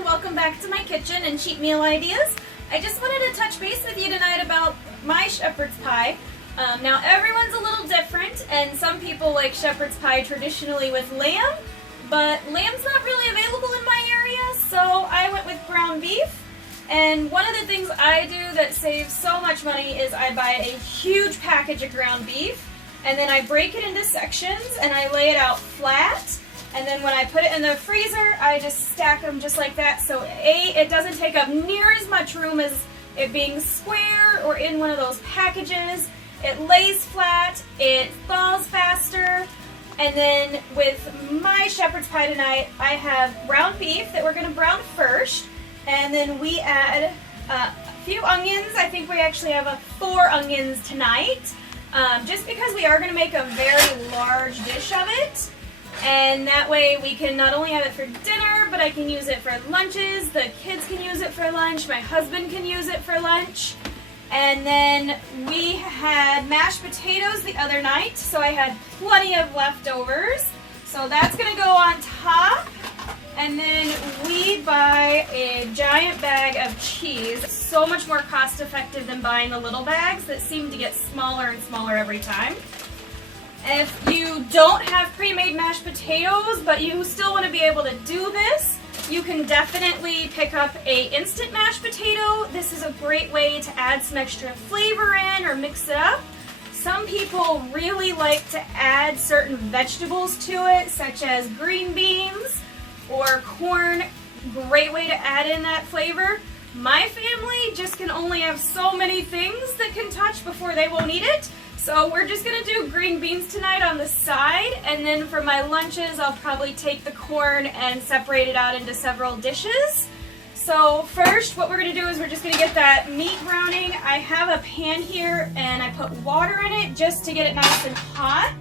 everyone, welcome back to my kitchen and cheat meal ideas. I just wanted to touch base with you tonight about my shepherd's pie. Now everyone's a little different, and some people like shepherd's pie traditionally with lamb, but lamb's not really available in my area, so I went with ground beef. And one of the things I do that saves so much money is I buy a huge package of ground beef, and then I break it into sections and I lay it out flat. And then when I put it in the freezer, I just stack them just like that. So A, it doesn't take up near as much room as it being square or in one of those packages. It lays flat, it thaws faster. And then with my shepherd's pie tonight, I have ground beef that we're going to brown first. And then we add a few onions. I think we actually have 4 onions tonight. Just because we are going to make a very large dish of it. And that way we can not only have it for dinner, but I can use it for lunches, the kids can use it for lunch, my husband can use it for lunch. And then we had mashed potatoes the other night, so I had plenty of leftovers. So that's going to go on top. And then we buy a giant bag of cheese. So much more cost effective than buying the little bags that seem to get smaller and smaller every time. If you don't have pre-made mashed potatoes, but you still want to be able to do this, you can definitely pick up a instant mashed potato. This is a great way to add some extra flavor in or mix it up. Some people really like to add certain vegetables to it, such as green beans or corn. Great way to add in that flavor. My family just can only have so many things that can touch before they won't eat it. So we're just going to do green beans tonight on the side, and then for my lunches I'll probably take the corn and separate it out into several dishes. So first what we're going to do is we're just going to get that meat browning. I have a pan here and I put water in it just to get it nice and hot.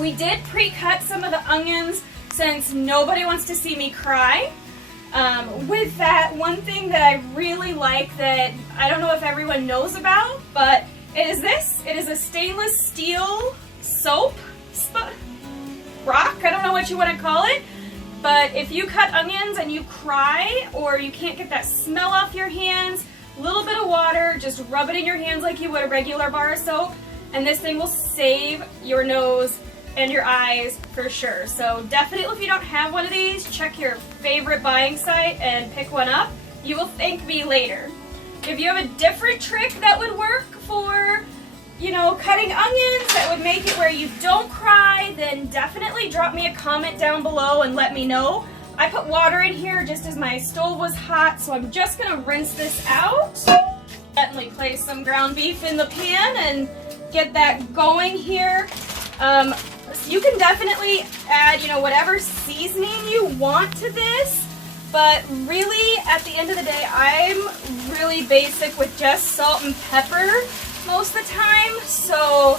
We did pre-cut some of the onions since nobody wants to see me cry. With that, one thing that I really like that I don't know if everyone knows about, but it is this. It is a stainless steel soap rock. I don't know what you want to call it. But if you cut onions and you cry or you can't get that smell off your hands, a little bit of water, just rub it in your hands like you would a regular bar of soap, and this thing will save your nose and your eyes for sure. So definitely if you don't have one of these, check your favorite buying site and pick one up. You will thank me later. If you have a different trick that would work for, cutting onions that would make it where you don't cry, then definitely drop me a comment down below and let me know. I put water in here just as my stove was hot, so I'm just going to rinse this out. Gently place some ground beef in the pan and get that going here. You can definitely add, whatever seasoning you want to this. But really, at the end of the day, I'm really basic with just salt and pepper most of the time, so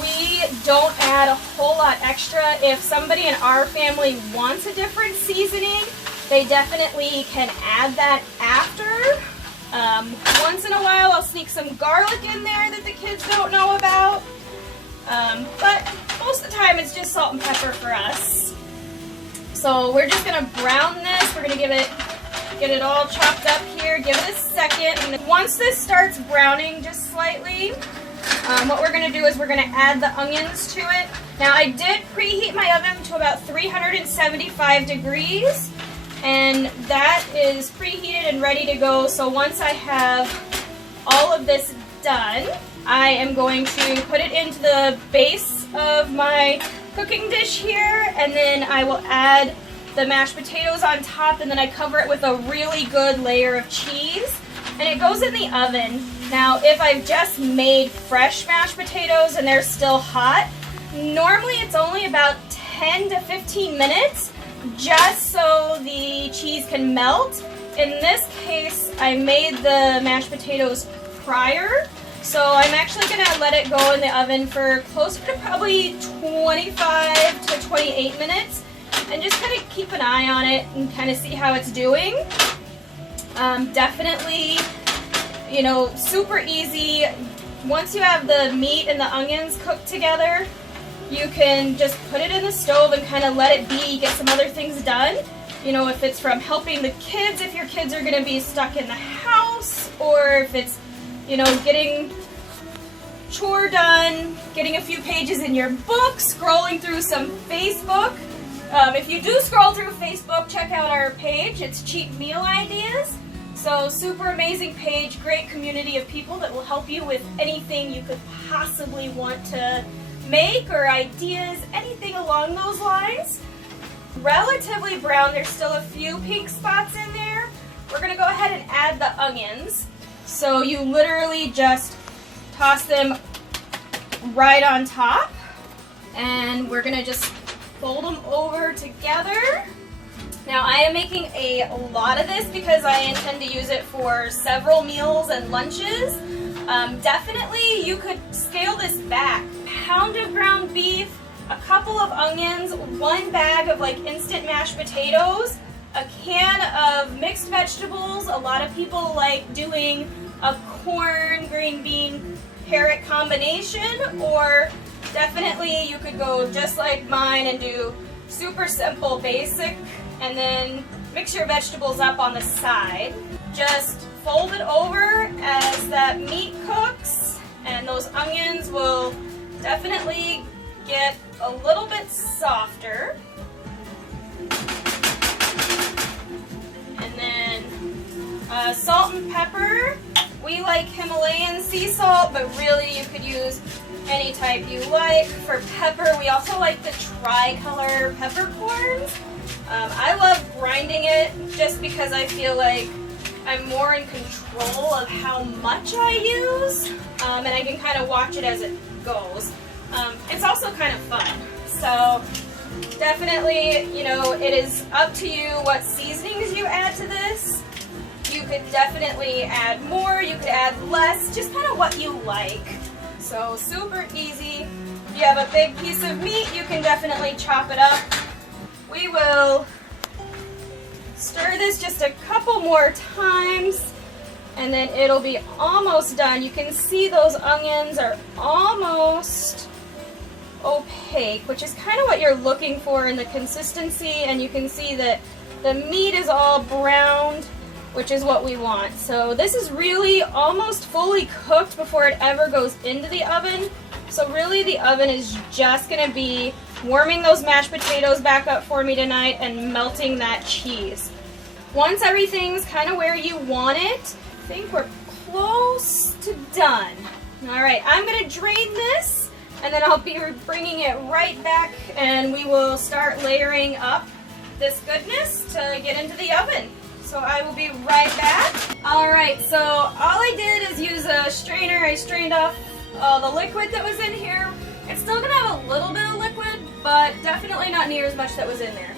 we don't add a whole lot extra. If somebody in our family wants a different seasoning, they definitely can add that after. Once in a while, I'll sneak some garlic in there that the kids don't know about, but most of the time, it's just salt and pepper for us. So we're just going to brown this. We're going to get it all chopped up here. Give it a second. And once this starts browning just slightly, what we're going to do is we're going to add the onions to it. Now I did preheat my oven to about 375 degrees, and that is preheated and ready to go. So once I have all of this done, I am going to put it into the base of my cooking dish here, and then I will add the mashed potatoes on top, and then I cover it with a really good layer of cheese, and it goes in the oven. Now if I've just made fresh mashed potatoes and they're still hot, normally it's only about 10 to 15 minutes just so the cheese can melt. In this case, I made the mashed potatoes prior, so I'm actually going to let it go in the oven for closer to probably 25 to 28 minutes and just kind of keep an eye on it and kind of see how it's doing. Definitely, super easy. Once you have the meat and the onions cooked together, you can just put it in the stove and kind of let it be, get some other things done. you know, if it's from helping the kids, if your kids are going to be stuck in the house, or if it's, you know, getting chore done, getting a few pages in your book, scrolling through some Facebook. If you do scroll through Facebook, check out our page. It's Cheap Meal Ideas. So super amazing page, great community of people that will help you with anything you could possibly want to make or ideas, anything along those lines. Relatively brown, there's still a few pink spots in there. We're gonna go ahead and add the onions. So you literally just toss them right on top, and we're gonna just fold them over together. Now I am making a lot of this because I intend to use it for several meals and lunches. Definitely you could scale this back. Pound of ground beef, a couple of onions, 1 bag of like instant mashed potatoes, a can of mixed vegetables. A lot of people like doing a corn, green bean, carrot combination, or definitely you could go just like mine and do super simple, basic, and then mix your vegetables up on the side. Just fold it over as that meat cooks, and those onions will definitely get a little bit softer. And then salt and pepper. We like Himalayan sea salt, but really you could use any type you like. For pepper, we also like the tricolor peppercorns. I love grinding it just because I feel like I'm more in control of how much I use, and I can kind of watch it as it goes. It's also kind of fun. So definitely, you know, it is up to you what seasonings you add to this. You could definitely add more, you could add less, just kind of what you like. So super easy. If you have a big piece of meat, you can definitely chop it up. We will stir this just a couple more times, and then it'll be almost done. You can see those onions are almost opaque, which is kind of what you're looking for in the consistency, and you can see that the meat is all browned, which is what we want. So this is really almost fully cooked before it ever goes into the oven. So really the oven is just gonna be warming those mashed potatoes back up for me tonight and melting that cheese. Once everything's kind of where you want it, I think we're close to done. All right, I'm gonna drain this, and then I'll be bringing it right back, and we will start layering up this goodness to get into the oven. So I will be right back. All right, so all I did is use a strainer. I strained off all the liquid that was in here. It's still gonna have a little bit of liquid, but definitely not near as much that was in there.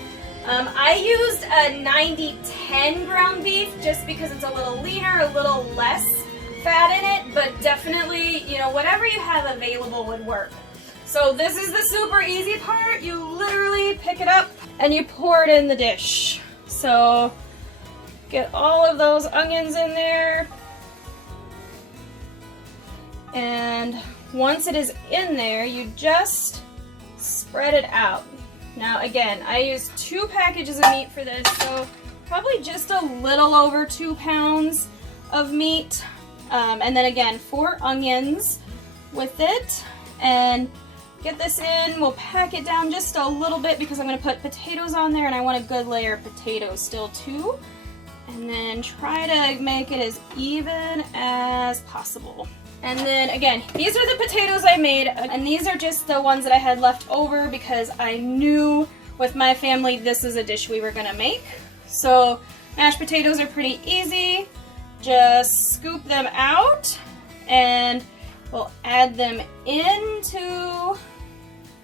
I used a 90-10 ground beef just because it's a little leaner, a little less fat in it, but definitely, you know, whatever you have available would work. So this is the super easy part. You literally pick it up and you pour it in the dish. So get all of those onions in there. And once it is in there, you just spread it out. Now again, I used 2 packages of meat for this, so probably just a little over 2 pounds of meat. And then again, 4 onions with it. And get this in, we'll pack it down just a little bit because I'm gonna put potatoes on there, and I want a good layer of potatoes still too. And then try to make it as even as possible. And then again, these are the potatoes I made, and these are just the ones that I had left over because I knew with my family this is a dish we were gonna make. So mashed potatoes are pretty easy. Just scoop them out, and we'll add them into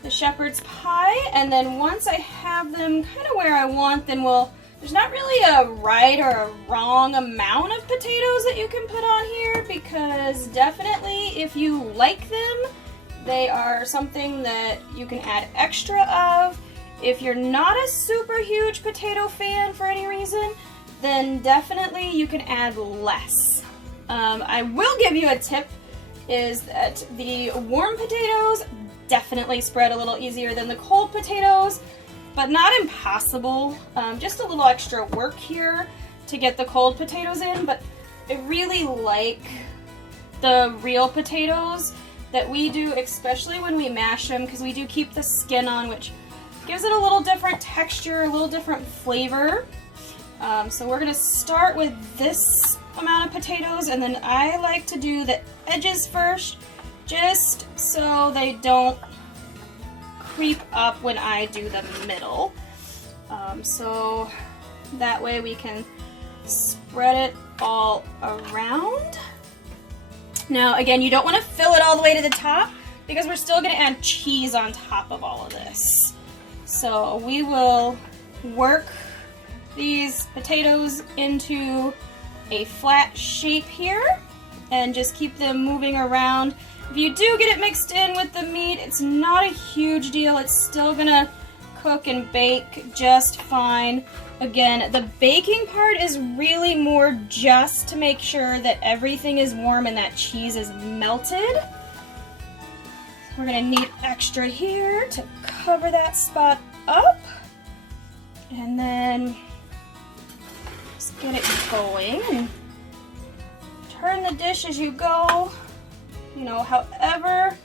the shepherd's pie. And then once I have them kind of where I want them, there's not really a right or a wrong amount of potatoes that you can put on here, because definitely if you like them, they are something that you can add extra of. If you're not a super huge potato fan for any reason, then definitely you can add less. I will give you a tip, is that the warm potatoes definitely spread a little easier than the cold potatoes. but not impossible. Just a little extra work here to get the cold potatoes in, but I really like the real potatoes that we do, especially when we mash them, because we do keep the skin on, which gives it a little different texture, a little different flavor. So we're gonna start with this amount of potatoes, and then I like to do the edges first, just so they don't creep up when I do the middle. So that way we can spread it all around. Now again, you don't want to fill it all the way to the top because we're still going to add cheese on top of all of this. So we will work these potatoes into a flat shape here and just keep them moving around. If you do get it mixed in with the meat, it's not a huge deal. It's still gonna cook and bake just fine. Again, the baking part is really more just to make sure that everything is warm and that cheese is melted. We're gonna need extra here to cover that spot up. And then just get it going and turn the dish as you go. You know, however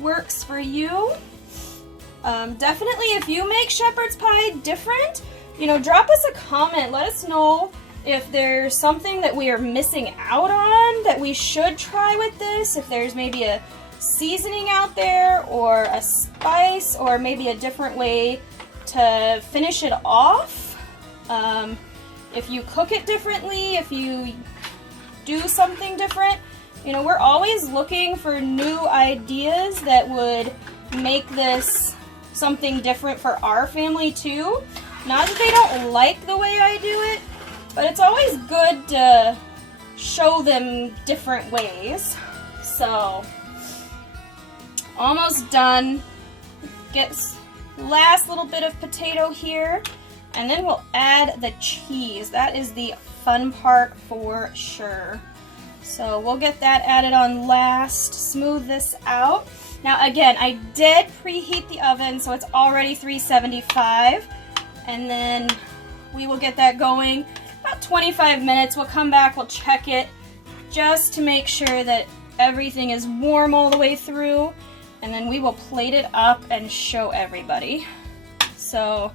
works for you. Definitely if you make shepherd's pie different, you know, drop us a comment. Let us know if there's something that we are missing out on that we should try with this. If there's maybe a seasoning out there or a spice or maybe a different way to finish it off. If you cook it differently, if you do something different, you know, we're always looking for new ideas that would make this something different for our family too. Not that they don't like the way I do it, but it's always good to show them different ways. So, almost done. Get last little bit of potato here, and then we'll add the cheese. That is the fun part for sure. So we'll get that added on last, smooth this out. Now again, I did preheat the oven, so it's already 375, and then we will get that going about 25 minutes. We'll come back, we'll check it just to make sure that everything is warm all the way through, and then we will plate it up and show everybody. So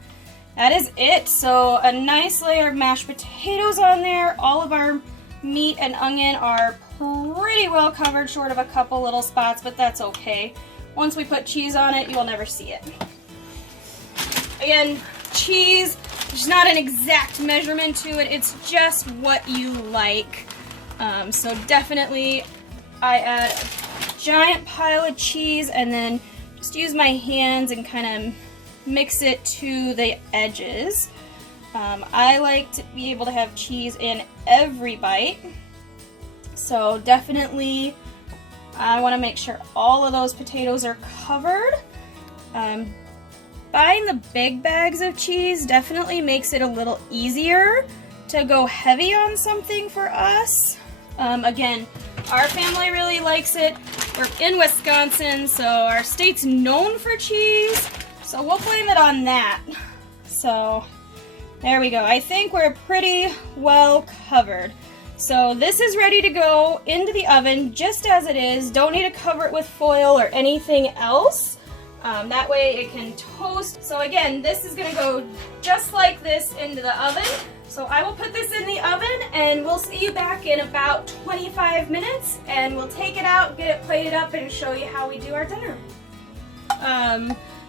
that is it. So a nice layer of mashed potatoes on there. All of our meat and onion are pretty well covered, short of a couple little spots, but that's okay. Once we put cheese on it, you will never see it. Again, cheese, there's not an exact measurement to it, it's just what you like. So definitely I add a giant pile of cheese and then just use my hands and kind of mix it to the edges. I like to be able to have cheese in every bite, so definitely I want to make sure all of those potatoes are covered. Buying the big bags of cheese definitely makes it a little easier to go heavy on something for us. Again, our family really likes it. We're in Wisconsin, so our state's known for cheese, so we'll blame it on that. So there we go. I think we're pretty well covered. So this is ready to go into the oven just as it is. Don't need to cover it with foil or anything else. That way it can toast. So again, this is gonna go just like this into the oven. So I will put this in the oven and we'll see you back in about 25 minutes and we'll take it out, get it plated up, and show you how we do our dinner.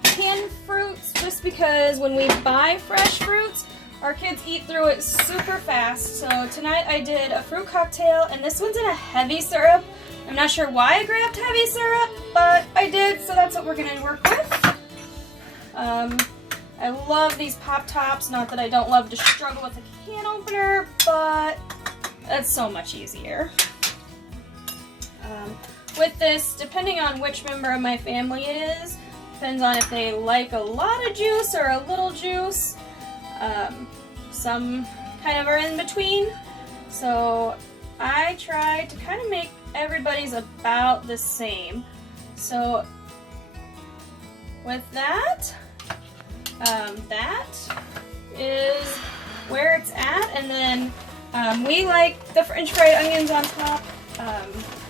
Canned fruits, just because when we buy fresh fruits, our kids eat through it super fast. So tonight I did a fruit cocktail, and this one's in a heavy syrup. I'm not sure why I grabbed heavy syrup, but I did, so that's what we're gonna work with. I love these pop tops, not that I don't love to struggle with a can opener, but that's so much easier. With this, depending on which member of my family it is, depends on if they like a lot of juice or a little juice. Some kind of are in between. So I try to kind of make everybody's about the same. So with that, That is where it's at, and then we like the French fried onions on top.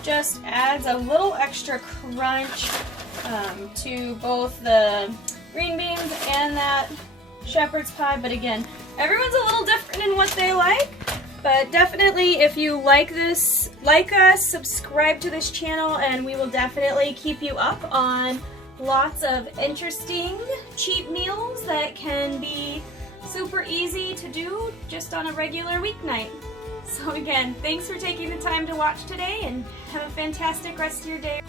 Just adds a little extra crunch to both the green beans and that shepherd's pie. But again, everyone's a little different in what they like. But definitely, if you like this, like us, subscribe to this channel, and we will definitely keep you up on lots of interesting cheap meals that can be super easy to do just on a regular weeknight. So again, thanks for taking the time to watch today, and have a fantastic rest of your day.